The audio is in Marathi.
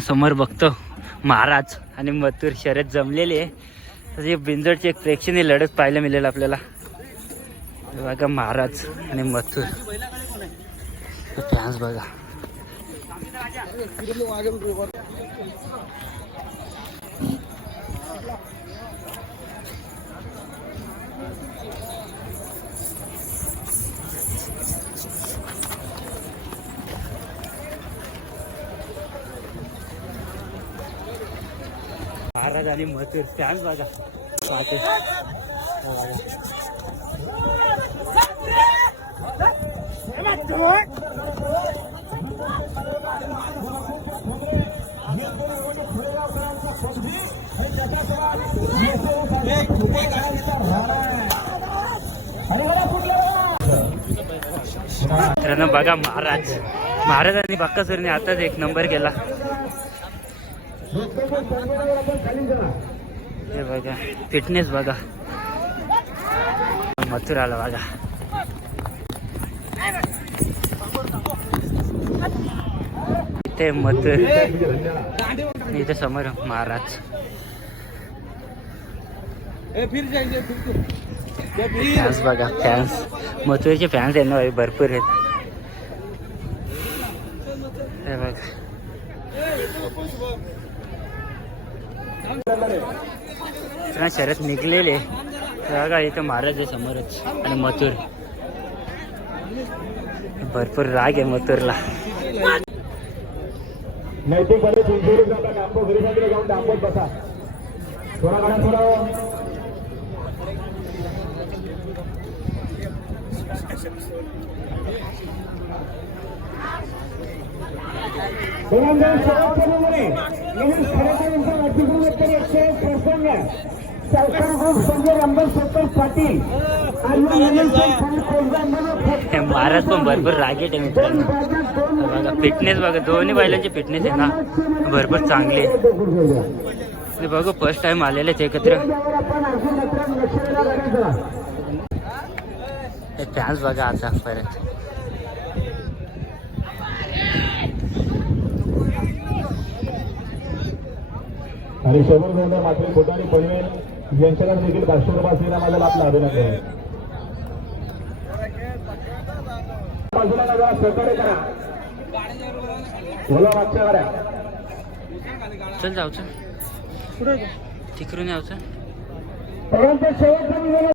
समोर बघतो महाराज आणि मथुर शर्यत जमलेली आहे. तर बिंजोडची एक प्रेक्षणीय लढत पाहायला मिळेल आपल्याला. बघा महाराज आणि मथुर. फॅन्स बघा. महाराज आणि मथुर फॅन्स बघा. पाटे मित्रांनो बघा महाराज. महाराज आणि बक्कासुरने आताच एक नंबर केला. हे बघा फिटनेस बघा. मथुर आला बघा. इथे मथुर. इथे समोर महाराज. फॅन्स बघा फॅन्स मथुरेचे फॅन्स आहे ना भरपूर आहेत. हे बघा. मित्रांनो, शर्यत निघलेले. बघा इथं महाराज आहे समोरच. आणि मथुर. भरपूर राग आहे मथुरला. नवीन एकशे प्रसंग. सरकार ग्रुप संजय पाटील महाराज पण भरपूर रागेट आहे मित्रांनो. बघा फिटनेस बघा दोन्ही बैलांची फिटनेस आहे ना. भरपूर चांगली आहे. बघू फर्स्ट टाइम आलेलेच एकत्र. हे फॅन्स बघा आता परत. आणि शोभन गोंधळ मात्र कोटारी पनवेल यांच्याकडे देखील पाचशे रुपये असलेला माझा आपला अभिनंदन बाजूला जरा सहकार्य करा. बोला मागच्या चल जाऊ चल. तिकडून यावचं परंतु शेवट